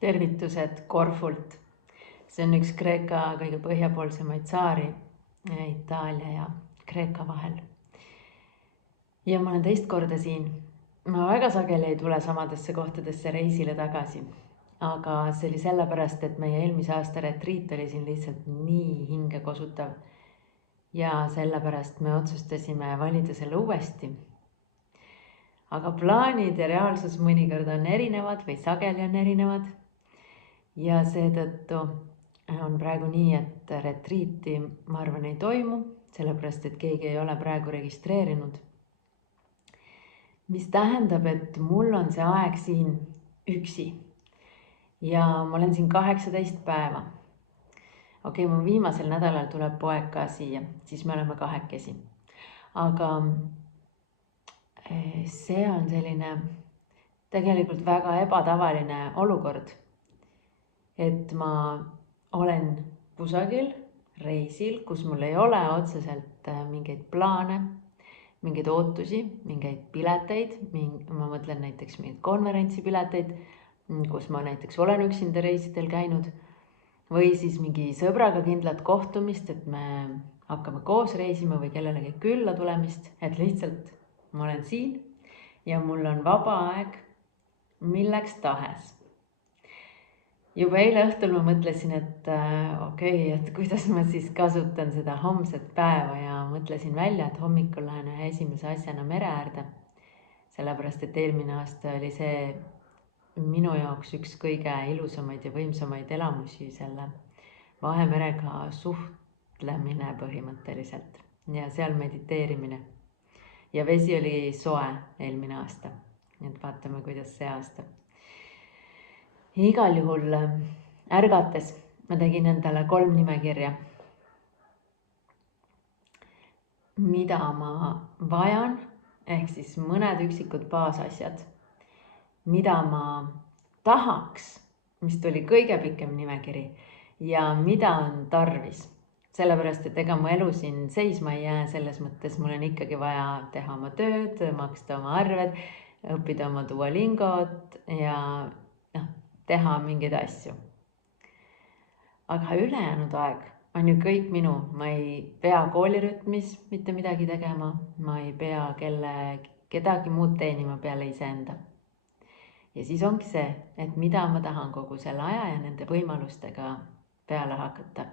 Tervitused Korfult. See on üks Kreeka kõige põhjapoolsemaid saari Itaalia ja Kreeka vahel. Ja ma olen teist korda siin. Ma väga sageli ei tule samadesse kohtadesse reisile tagasi. Aga see oli sellepärast, et meie eelmise aasta retriit oli siin lihtsalt nii hingekosutav. Ja sellepärast me otsustasime valida selle uuesti. Aga plaanid ja reaalsus mõnikord on erinevad või sageli on erinevad. Ja seetõttu on praegu nii, et retriiti ma arvan ei toimu, sellepärast et keegi ei ole praegu registreerinud. Mis tähendab, et mul on see aeg siin üksi. Ja ma olen siin 18 päeva. Okei, mu viimasel nädalal tuleb poeg ka siia, siis me oleme kahekesi. Aga see on selline tegelikult väga ebatavaline olukord. Et ma olen kusagil reisil, kus mul ei ole otseselt mingeid plaane, mingeid ootusi, mingeid pileteid. Ma mõtlen näiteks mingeid konverentsipileteid, kus ma näiteks olen üksinda reisidel käinud. Või siis mingi sõbraga kindlat kohtumist, et me hakkame koos reisima või kellelegi külla tulemist. Et lihtsalt ma olen siin ja mul on vaba aeg milleks tahes. Juba eile õhtul ma mõtlesin, et et kuidas ma siis kasutan seda homset päeva ja mõtlesin välja, et hommikul lähen ühe esimese asjana mere äärde. Sellepärast, et eelmine aasta oli see minu jaoks üks kõige ilusamaid ja võimsamaid elamusi, selle Vahemerega suhtlemine põhimõtteliselt ja seal mediteerimine. Ja vesi oli soe eelmine aasta, nii et vaatame, kuidas see aasta. Igal juhul ärgates ma tegin endale 3 nimekirja, mida ma vajan, ehk siis mõned üksikud baasasjad, mida ma tahaks, mis tuli kõige pikem nimekiri ja mida on tarvis. Sellepärast, et ega mu elu siin seisma ei jää, selles mõttes mul on ikkagi vaja teha oma tööd, maksta oma arved, õppida oma Duolingot ja teha mingeid asju. Aga ülejäänud aeg on ju kõik minu. Ma ei pea koolirütmis mitte midagi tegema. Ma ei pea kedagi muud teenima peale iseenda. Ja siis ongi see, et mida ma tahan kogu selle aja ja nende võimalustega peale hakata.